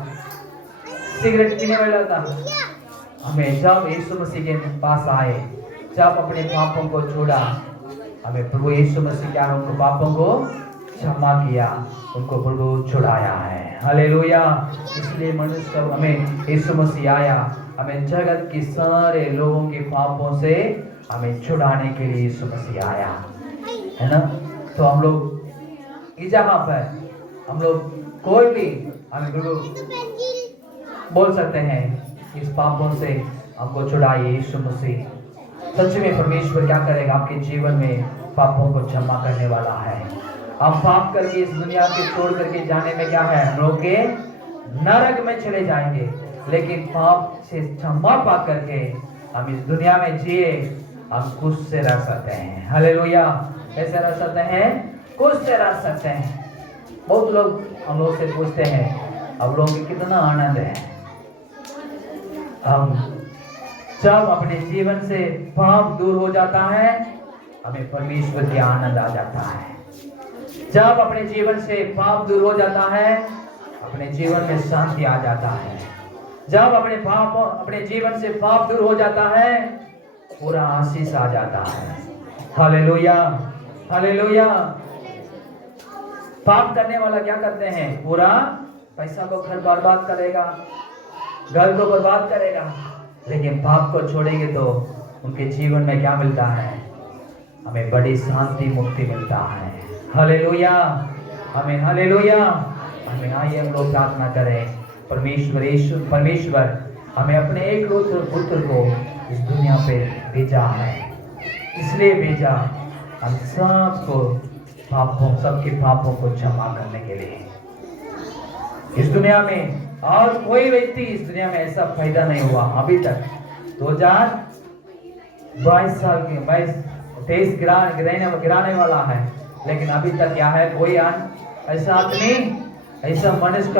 सिगरेट पीने वाला था। हमें जब यीशु मसीह के पास आए, जब अपने पापों को छोड़ा, हमें प्रभु यीशु मसीह क्या है, उनको पापों को क्षमा किया, उनको प्रभु छुड़ाया है। हालेलुया। इसलिए मनुष्य हमें यीशु मसीह आया, हमें जगत के सारे लोगों के पापों से हमें छुड़ाने के लिए यीशु मसीह आया, है ना। तो हम लोग इस जगह पर हम लोग कोई भी हमें बोल सकते हैं, इस पापों से हमको छुड़ाइए यीशु मसीह। सच में परमेश्वर क्या करेगा, आपके जीवन में पापों को क्षमा करने वाला है। हम पाप करके इस दुनिया के छोड़ करके जाने में क्या है, हम लोग के नरक में चले जाएंगे। लेकिन पाप से क्षमा पा करके हम इस दुनिया में जिए, हम खुश से रह सकते हैं। हालेलुया। कैसे रह सकते हैं, खुश से रह सकते हैं। बहुत लोग हम लोग से पूछते हैं, अब लोगों को कितना आनंद है। हम जब अपने जीवन से पाप दूर हो जाता है, हमें परमेश्वर के आनंद आ जाता है। जब अपने जीवन से पाप दूर हो जाता है, अपने जीवन में शांति आ जाता है। जब अपने जीवन से पाप दूर हो जाता है, पूरा आशीष आ जाता है। Hallelujah, hallelujah. पाप करने वाला क्या करते हैं, पूरा पैसा को घर बर्बाद करेगा, घर को बर्बाद करेगा। लेकिन पाप को छोड़ेंगे तो उनके जीवन में क्या मिलता है, हमें बड़ी शांति मुक्ति मिलता है। हालेलुया, हमें हालेलुया। हमें आइए हम लोग प्रार्थना करें, परमेश्वर हमें अपने एक पुत्र को इस दुनिया पे भेजा है, इसलिए भेजा हम सबको सबके पापों को क्षमा करने के लिए। इस दुनिया में और कोई व्यक्ति इस दुनिया में ऐसा पैदा नहीं हुआ अभी तक। 2022 साल के 23 गिराने वाला है, लेकिन अभी तक क्या है, कोई ऐसा आदमी, ऐसा मनुष्य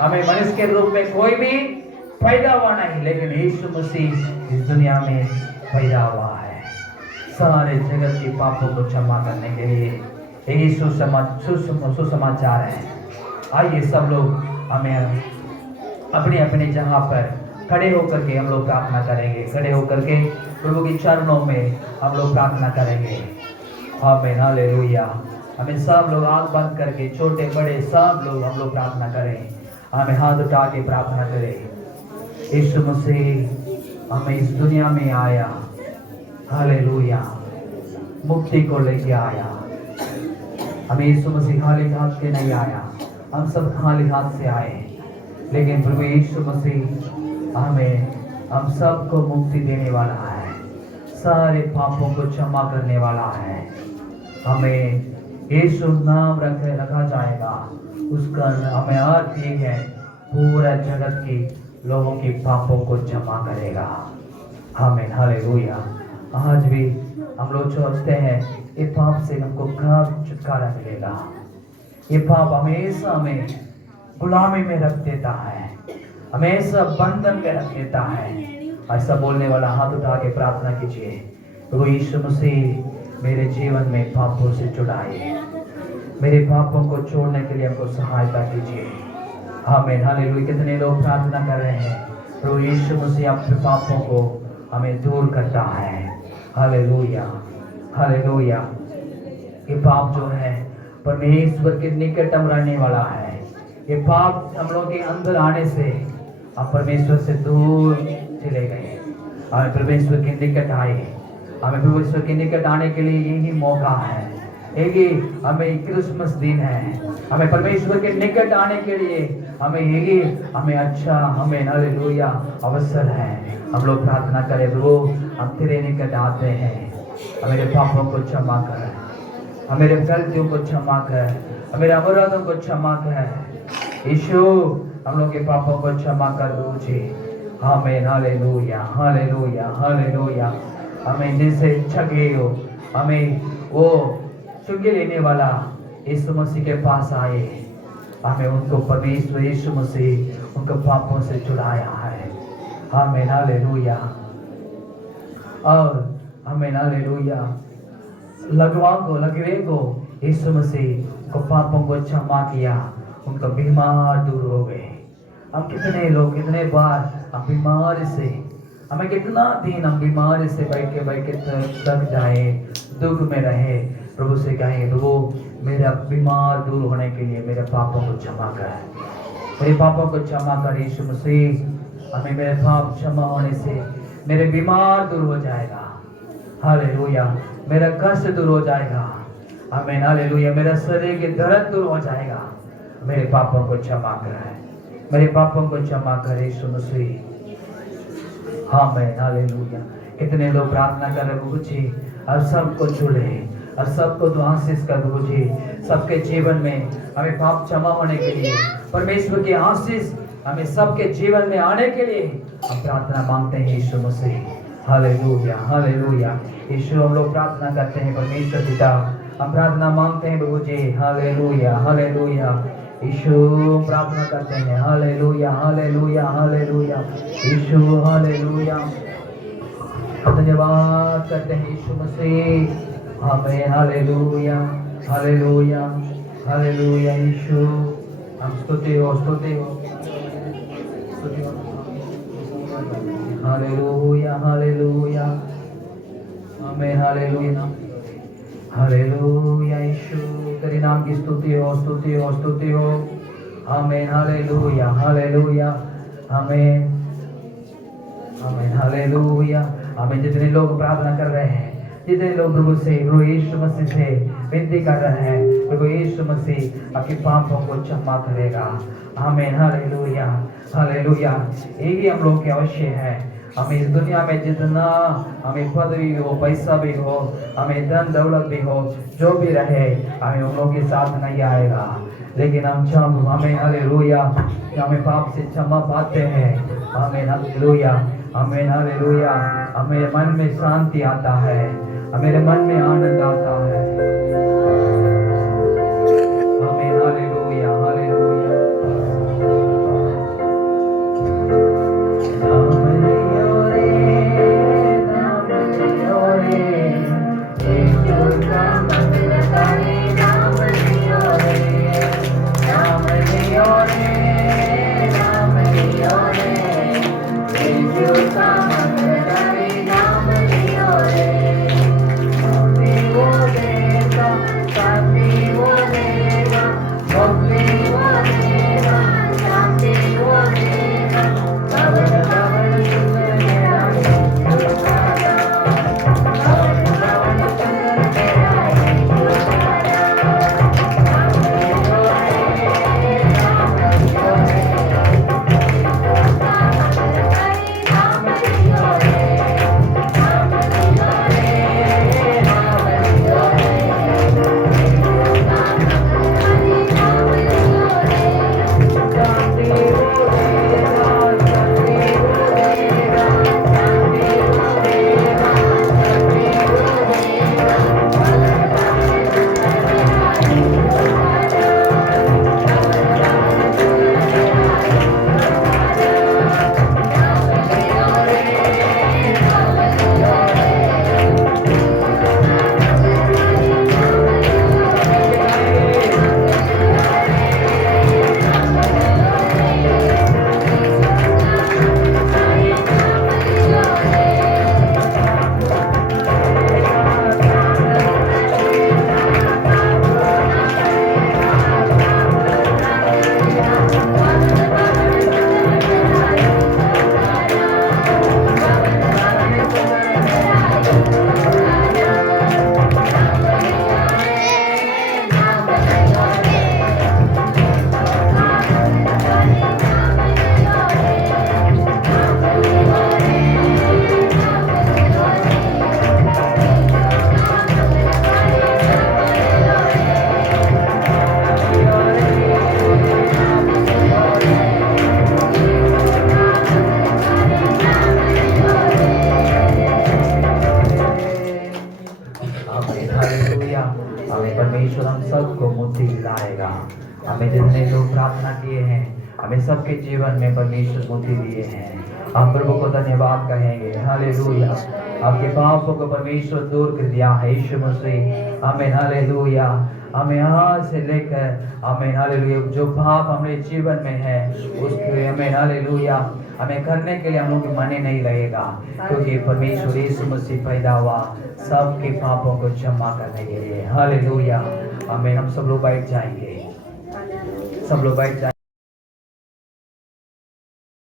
हमें मनुष्य के रूप में कोई भी पैदा हुआ नहीं। लेकिन यीशु मसीह इस दुनिया में पैदा हुआ है सारे जगत के पापों को क्षमा करने के लिए। यही सुसमाचार है। आइए सब लोग हमें अपने अपने जगह पर खड़े होकर के हम लोग प्रार्थना करेंगे। खड़े होकर के प्रभु के चरणों में हम लोग प्रार्थना करेंगे। आमीन, हालेलुया। हमें सब लोग आंख बंद करके, छोटे बड़े सब लोग हम लोग प्रार्थना करें। हमें हाथ उठा के प्रार्थना करें। यीशु मसीह हमें इस दुनिया में आया, हालेलुया, मुक्ति को लेके आया। हमें यीशु मसीह खाली हाथ से नहीं आया, हम सब खाली हाथ से आए। लेकिन प्रभु यीशु मसीह हम सबको मुक्ति देने वाला है, सारे पापों को क्षमा करने वाला है। हमें यीशु नाम रखा जाएगा, उसका हमें अर्थ ये है, पूरा जगत के लोगों के पापों को क्षमा करेगा। आमीन, हालेलुया। आज भी हम लोग सोचते हैं ये पाप से हमको कब छुटकारा मिलेगा। ये पाप हमेशा हमें गुलामी में रख देता है, हमेशा बंधन में रख देता है। ऐसा बोलने वाला हाथ उठा के प्रार्थना कीजिए, प्रभु यीशु मसीह मेरे जीवन में पापों से छुड़ाइए, मेरे पापों को छोड़ने के लिए हमको सहायता कीजिए। आमीन, हालेलुया। कितने लोग प्रार्थना कर रहे हैं, प्रभु यीशु मसीह अपने पापों को हमें दूर करता है। Hallelujah, hallelujah. ये पाप जो है परमेश्वर के निकट हम रहने वाला है। ये पाप हम लोग के अंदर आने से हम परमेश्वर से दूर चले गए, हमें परमेश्वर के निकट आए। हमें परमेश्वर के निकट आने के लिए यही मौका है, यही हमें क्रिसमस दिन है। हमें परमेश्वर के निकट आने के लिए हमें अच्छा हालेलुया अवसर है। हम लोग प्रार्थना करें, प्रभु हम तेरे निकट आते हैं, हमारे पापों को क्षमा कर, हमारे गलतियों को क्षमा कर, हमारे अपराधों को क्षमा कर। यीशु हम लोग के पापों को क्षमा कर दीजिए। आमीन, हालेलुया हालेलुया हालेलुया। हमें जैसे छगे हो, हमें वो चुंगे लेने वाला यीशु मसीह के पास आए, हमें उनको परमेश्वर यीशु मसीह उनको पापों से छुड़ाया है। आमीन, हालेलुया। और आमीन, हालेलुया। लगवे को यीशु मसीह को पापों को क्षमा किया, उनका बीमार दूर हो गए। हम कितने लोग कितने बार हम बीमारी से, हमें कितना दिन हम बीमारी से बैठ के थक जाए, दुख में रहे। प्रभु से कहें, प्रभु मेरा बीमार दूर होने के लिए मेरे पापों को क्षमा कर, मेरे पापों को क्षमा कर यीशु मसीह। हमें मेरे पाप क्षमा होने से मेरे बीमार दूर हो जाएगा। हालेलुया। मेरा कष्ट दूर हो जाएगा। आमीन, हालेलुया। मेरा शरीर के दर्द दूर हो जाएगा। मेरे पापों को क्षमा कर, मेरे पापों को क्षमा कर यीशु मसीह। आमीन, हालेलुया। कितने लोग प्रार्थना कर रहे प्रभु जी, और सबको छुड़े और सबको तो आशीष कर प्रभु जी। सबके जीवन में हमें पाप क्षमा होने के लिए परमेश्वर की आशीष हमें सबके जीवन में आने के लिए हम प्रार्थना मांगते हैं यीशु मसीह। Hallelujah hallelujah. यीशु हम लोग प्रार्थना करते हैं परमेश्वर पिता, हम प्रार्थना मांगते हैं प्रभु जी। Hallelujah hallelujah. यीशु प्रार्थना करते हैं। Hallelujah hallelujah hallelujah. यीशु हालेलुया। धन्यवाद करते हैं यीशु मसीह। आमीन, हालेलुया हालेलुया हालेलुया। यीशु हम स्तुति हो हालेलुया हालेलुया। आमीन, हालेलुया हालेलुया। यीशु तेरे नाम की स्तुति हो। आमीन, हालेलुया हालेलुया। आमीन आमीन, हालेलुया। आमीन। जितने लोग प्रार्थना कर रहे हैं, जितने लोग प्रभु से, प्रभु यीशु मसीह से विनती कर रहे हैं, प्रभु यीशु मसीह आपके पापों को क्षमा करेगा। आमीन, हालेलुया हालेलुया। यही हम लोग के अवश्य है। हमें इस दुनिया में जितना हमें पदवी हो, पैसा भी हो, हमें धन दौलत भी हो, जो भी रहे, हमें उन लोगों के साथ नहीं आएगा। लेकिन हमें हालेलुया, हमें पाप से क्षमा पाते हैं। आमीन, हालेलुया आमीन, हालेलुया। हमें मन में शांति आता है, मेरे मन में आनंद आता है। आमीन, हालेलुया हालेलुया। नाम लियो रे, यीशु का मंगल करे। नाम लियो रे, नाम लियो रे, नाम लियो रे, यीशु का मंगल करे। नाम लियो रे, वो देवता परमेश्वर हम सबको मुक्ति दिलाएगा। हमें जितने लोग प्रार्थना किए हैं, हमें सबके जीवन में परमेश्वर मुक्ति दिए हैं। हम प्रभु को धन्यवाद कहेंगे। हालेलुया। आपके पापों को परमेश्वर दूर कर दिया है यीशु मसीह। आमीन। हालेलुया। हमें यहाँ से लेकर आमीन हालेलुया जो पाप हमारे जीवन में है उसके आमीन हालेलुया हमें करने के लिए हम लोग के मन नहीं लगेगा, क्योंकि परमेश्वर यीशु मसीह पैदा हुआ सबके पापों को क्षमा करने के लिए। हालेलुया। आमीन। हम सब लोग बैठ जाएंगे, सब लोग बैठ जाएंगे।